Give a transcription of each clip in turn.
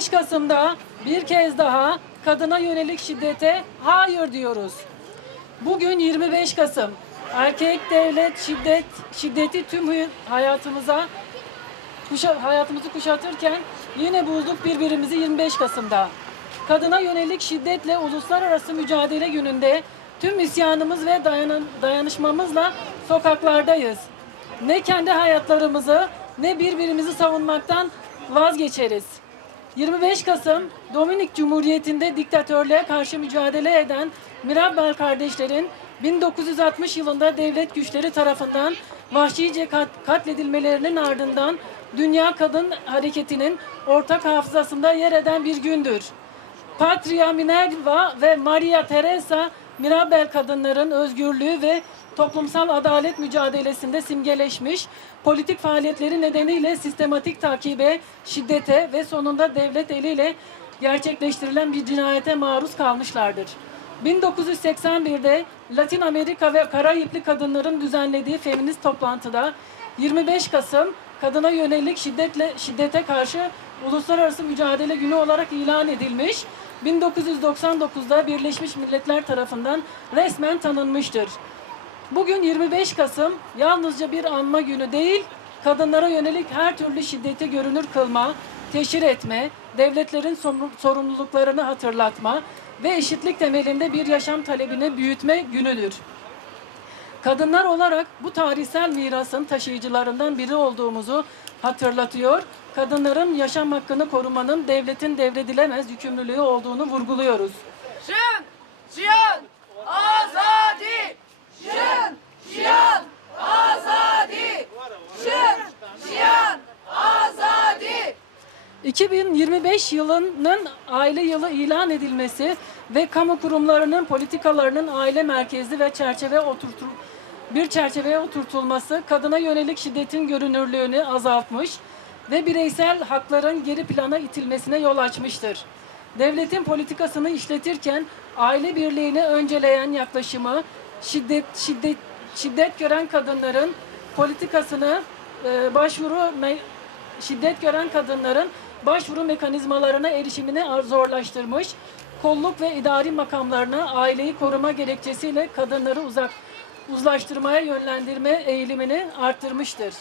25 Kasım'da bir kez daha kadına yönelik şiddete hayır diyoruz. Bugün 25 Kasım. Erkek devlet şiddet şiddeti tüm hayatımıza kuşa, hayatımızı kuşatırken yine bulduk birbirimizi 25 Kasım'da. Kadına yönelik şiddetle uluslararası mücadele gününde tüm isyanımız ve dayanın, dayanışmamızla sokaklardayız. Ne kendi hayatlarımızı ne birbirimizi savunmaktan vazgeçeriz. 25 Kasım Dominik Cumhuriyeti'nde diktatörlüğe karşı mücadele eden Mirabel kardeşlerin 1960 yılında devlet güçleri tarafından vahşice kat- katledilmelerinin ardından Dünya Kadın Hareketi'nin ortak hafızasında yer eden bir gündür. Patria Minerva ve Maria Teresa Mirabel kadınların özgürlüğü ve toplumsal adalet mücadelesinde simgeleşmiş, politik faaliyetleri nedeniyle sistematik takibe, şiddete ve sonunda devlet eliyle gerçekleştirilen bir cinayete maruz kalmışlardır. 1981'de Latin Amerika ve Karayipli kadınların düzenlediği feminist toplantıda 25 Kasım kadına yönelik şiddetle şiddete karşı uluslararası mücadele günü olarak ilan edilmiş. 1999'da Birleşmiş Milletler tarafından resmen tanınmıştır. Bugün 25 Kasım yalnızca bir anma günü değil, kadınlara yönelik her türlü şiddeti görünür kılma, teşhir etme, devletlerin sorumlu- sorumluluklarını hatırlatma ve eşitlik temelinde bir yaşam talebini büyütme günüdür. Kadınlar olarak bu tarihsel mirasın taşıyıcılarından biri olduğumuzu hatırlatıyor. Kadınların yaşam hakkını korumanın devletin devredilemez yükümlülüğü olduğunu vurguluyoruz. Şın, şiyan, azadi. Şiyan, azadi. Şın, şiyan, azadi. 2025 yılının aile yılı ilan edilmesi ve kamu kurumlarının politikalarının aile merkezli ve çerçeve oturtur bir çerçeveye oturtulması kadına yönelik şiddetin görünürlüğünü azaltmış ve bireysel hakların geri plana itilmesine yol açmıştır. Devletin politikasını işletirken aile birliğini önceleyen yaklaşımı şiddet şiddet şiddet gören kadınların politikasını e, başvuru şiddet gören kadınların başvuru mekanizmalarına erişimini zorlaştırmış, kolluk ve idari makamlarına aileyi koruma gerekçesiyle kadınları uzak uzlaştırmaya yönlendirme eğilimini arttırmıştır.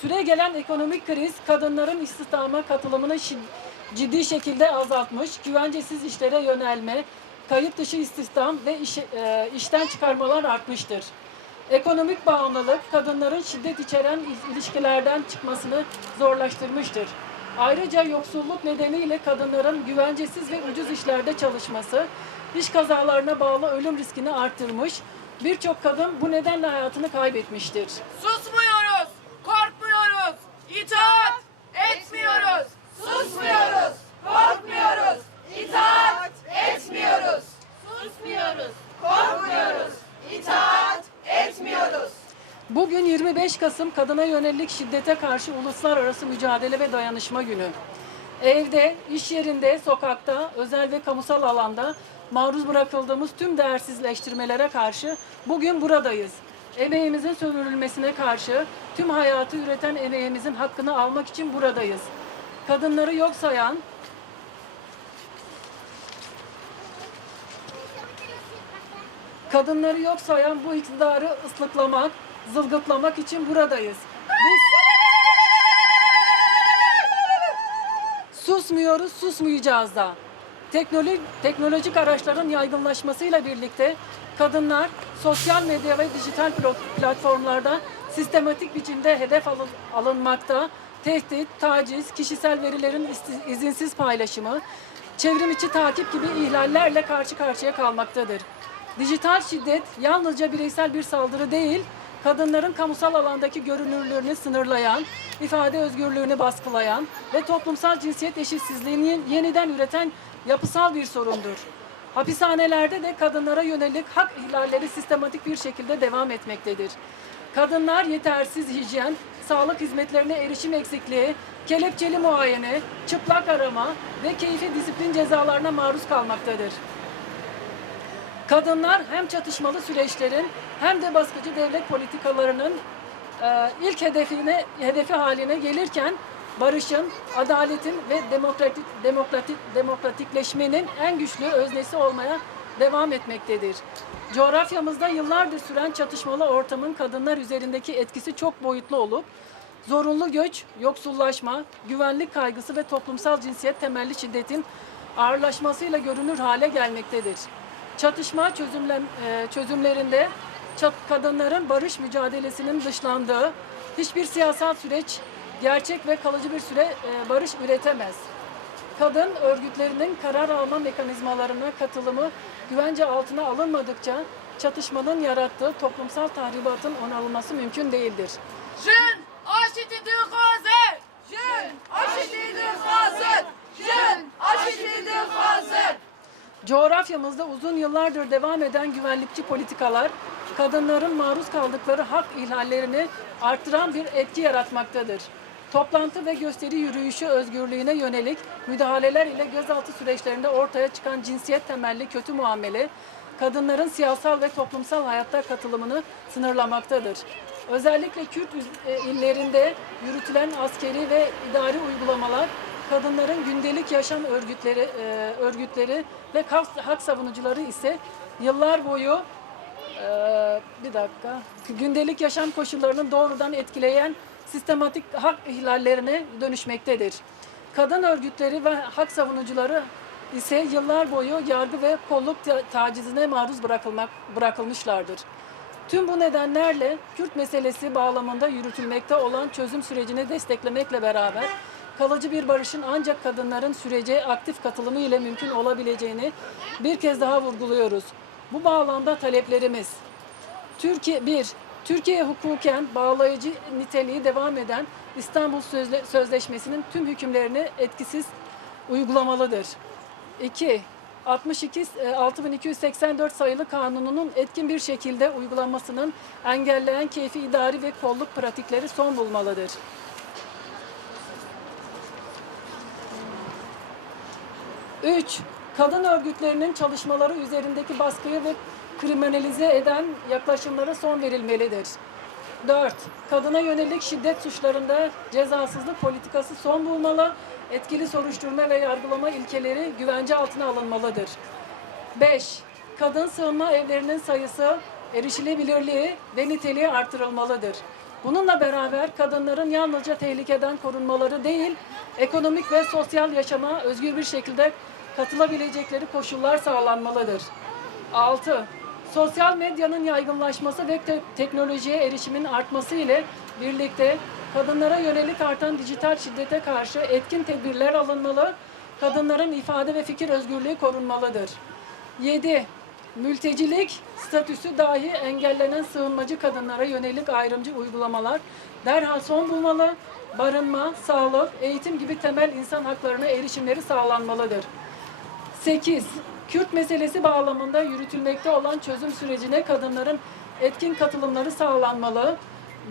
Süre gelen ekonomik kriz kadınların istihdama katılımını ciddi şekilde azaltmış, güvencesiz işlere yönelme, kayıt dışı istihdam ve iş- e, işten çıkarmalar artmıştır. Ekonomik bağımlılık kadınların şiddet içeren il- ilişkilerden çıkmasını zorlaştırmıştır. Ayrıca yoksulluk nedeniyle kadınların güvencesiz ve ucuz işlerde çalışması, iş kazalarına bağlı ölüm riskini arttırmış, birçok kadın bu nedenle hayatını kaybetmiştir. Susmuyoruz, korkmuyoruz, itaat etmiyoruz. Susmuyoruz, korkmuyoruz, itaat etmiyoruz. Susmuyoruz, korkmuyoruz, itaat etmiyoruz. Bugün 25 Kasım Kadına Yönelik Şiddete Karşı Uluslararası Mücadele ve Dayanışma Günü. Evde, iş yerinde, sokakta, özel ve kamusal alanda maruz bırakıldığımız tüm değersizleştirmelere karşı bugün buradayız. Emeğimizin sömürülmesine karşı tüm hayatı üreten emeğimizin hakkını almak için buradayız. Kadınları yok sayan, kadınları yok sayan bu iktidarı ıslıklamak, zılgıtlamak için buradayız. Biz susmuyoruz, susmayacağız da. Teknoloji, teknolojik araçların yaygınlaşmasıyla birlikte kadınlar sosyal medya ve dijital platformlarda sistematik biçimde hedef alın- alınmakta, tehdit, taciz, kişisel verilerin izinsiz paylaşımı, çevrim içi takip gibi ihlallerle karşı karşıya kalmaktadır. Dijital şiddet yalnızca bireysel bir saldırı değil, kadınların kamusal alandaki görünürlüğünü sınırlayan, ifade özgürlüğünü baskılayan ve toplumsal cinsiyet eşitsizliğini yeniden üreten yapısal bir sorundur. Hapishanelerde de kadınlara yönelik hak ihlalleri sistematik bir şekilde devam etmektedir. Kadınlar yetersiz hijyen, sağlık hizmetlerine erişim eksikliği, kelepçeli muayene, çıplak arama ve keyfi disiplin cezalarına maruz kalmaktadır. Kadınlar hem çatışmalı süreçlerin hem de baskıcı devlet politikalarının e, ilk hedefine hedefi haline gelirken barışın, adaletin ve demokratik, demokratik, demokratikleşmenin en güçlü öznesi olmaya devam etmektedir. Coğrafyamızda yıllardır süren çatışmalı ortamın kadınlar üzerindeki etkisi çok boyutlu olup zorunlu göç, yoksullaşma, güvenlik kaygısı ve toplumsal cinsiyet temelli şiddetin ağırlaşmasıyla görünür hale gelmektedir. Çatışma çözümlem, e, çözümlerinde kadınların barış mücadelesinin dışlandığı hiçbir siyasal süreç gerçek ve kalıcı bir süre e, barış üretemez. Kadın örgütlerinin karar alma mekanizmalarına katılımı güvence altına alınmadıkça çatışmanın yarattığı toplumsal tahribatın onarılması mümkün değildir. Jeune, achetez de Coğrafyamızda uzun yıllardır devam eden güvenlikçi politikalar, kadınların maruz kaldıkları hak ihlallerini artıran bir etki yaratmaktadır. Toplantı ve gösteri yürüyüşü özgürlüğüne yönelik müdahaleler ile gözaltı süreçlerinde ortaya çıkan cinsiyet temelli kötü muamele, kadınların siyasal ve toplumsal hayatta katılımını sınırlamaktadır. Özellikle Kürt e, illerinde yürütülen askeri ve idari uygulamalar kadınların gündelik yaşam örgütleri e, örgütleri ve hak, savunucuları ise yıllar boyu e, bir dakika gündelik yaşam koşullarını doğrudan etkileyen sistematik hak ihlallerine dönüşmektedir. Kadın örgütleri ve hak savunucuları ise yıllar boyu yargı ve kolluk ta- tacizine maruz bırakılmak bırakılmışlardır. Tüm bu nedenlerle Kürt meselesi bağlamında yürütülmekte olan çözüm sürecini desteklemekle beraber kalıcı bir barışın ancak kadınların sürece aktif katılımı ile mümkün olabileceğini bir kez daha vurguluyoruz. Bu bağlamda taleplerimiz Türkiye 1. Türkiye hukuken bağlayıcı niteliği devam eden İstanbul Sözle- Sözleşmesi'nin tüm hükümlerini etkisiz uygulamalıdır. 2. 62 e, 6284 sayılı kanununun etkin bir şekilde uygulanmasının engelleyen keyfi idari ve kolluk pratikleri son bulmalıdır. 3. Kadın örgütlerinin çalışmaları üzerindeki baskıyı ve kriminalize eden yaklaşımlara son verilmelidir. 4. Kadına yönelik şiddet suçlarında cezasızlık politikası son bulmalı, etkili soruşturma ve yargılama ilkeleri güvence altına alınmalıdır. 5. Kadın sığınma evlerinin sayısı, erişilebilirliği ve niteliği artırılmalıdır. Bununla beraber kadınların yalnızca tehlikeden korunmaları değil, ekonomik ve sosyal yaşama özgür bir şekilde katılabilecekleri koşullar sağlanmalıdır. 6. Sosyal medyanın yaygınlaşması ve te- teknolojiye erişimin artması ile birlikte kadınlara yönelik artan dijital şiddete karşı etkin tedbirler alınmalı, kadınların ifade ve fikir özgürlüğü korunmalıdır. 7. Mültecilik statüsü dahi engellenen sığınmacı kadınlara yönelik ayrımcı uygulamalar derhal son bulmalı, barınma, sağlık, eğitim gibi temel insan haklarına erişimleri sağlanmalıdır. 8. Kürt meselesi bağlamında yürütülmekte olan çözüm sürecine kadınların etkin katılımları sağlanmalı.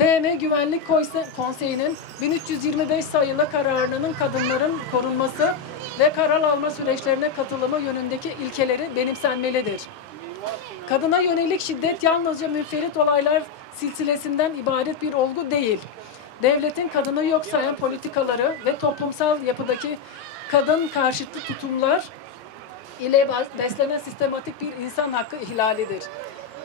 BM Güvenlik Konse- Konseyi'nin 1325 sayılı kararının kadınların korunması ve karar alma süreçlerine katılımı yönündeki ilkeleri benimsenmelidir. Kadına yönelik şiddet yalnızca müferit olaylar silsilesinden ibaret bir olgu değil. Devletin kadını yok sayan politikaları ve toplumsal yapıdaki kadın karşıtı tutumlar ile beslenen sistematik bir insan hakkı ihlalidir.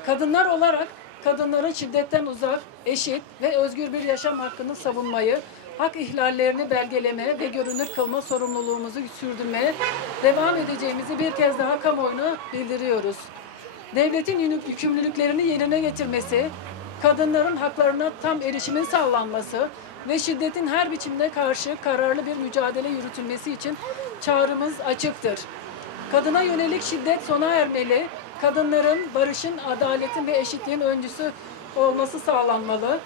Kadınlar olarak kadınların şiddetten uzak, eşit ve özgür bir yaşam hakkını savunmayı, hak ihlallerini belgeleme ve görünür kılma sorumluluğumuzu sürdürmeye devam edeceğimizi bir kez daha kamuoyuna bildiriyoruz. Devletin yükümlülüklerini yerine getirmesi, kadınların haklarına tam erişimin sağlanması ve şiddetin her biçimde karşı kararlı bir mücadele yürütülmesi için çağrımız açıktır. Kadına yönelik şiddet sona ermeli, kadınların barışın, adaletin ve eşitliğin öncüsü olması sağlanmalı.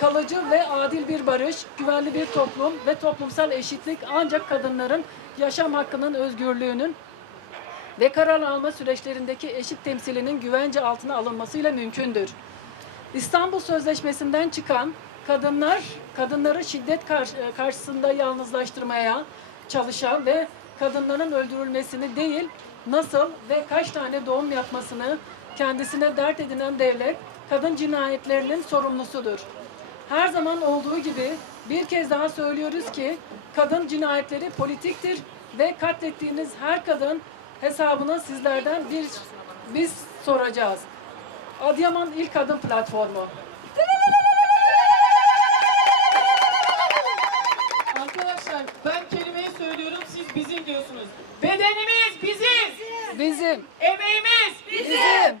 Kalıcı ve adil bir barış, güvenli bir toplum ve toplumsal eşitlik ancak kadınların yaşam hakkının özgürlüğünün ve karar alma süreçlerindeki eşit temsilinin güvence altına alınmasıyla mümkündür. İstanbul Sözleşmesi'nden çıkan kadınlar, kadınları şiddet karşı- karşısında yalnızlaştırmaya çalışan ve kadınların öldürülmesini değil, nasıl ve kaç tane doğum yapmasını kendisine dert edinen devlet, kadın cinayetlerinin sorumlusudur. Her zaman olduğu gibi Bir kez daha söylüyoruz ki kadın cinayetleri politiktir ve katlettiğiniz her kadın hesabını sizlerden bir biz soracağız. Adıyaman İlk Kadın Platformu. Arkadaşlar ben kelimeyi söylüyorum siz bizim diyorsunuz. Bedenimiz bizim. Bizim, Emeğimiz bizim,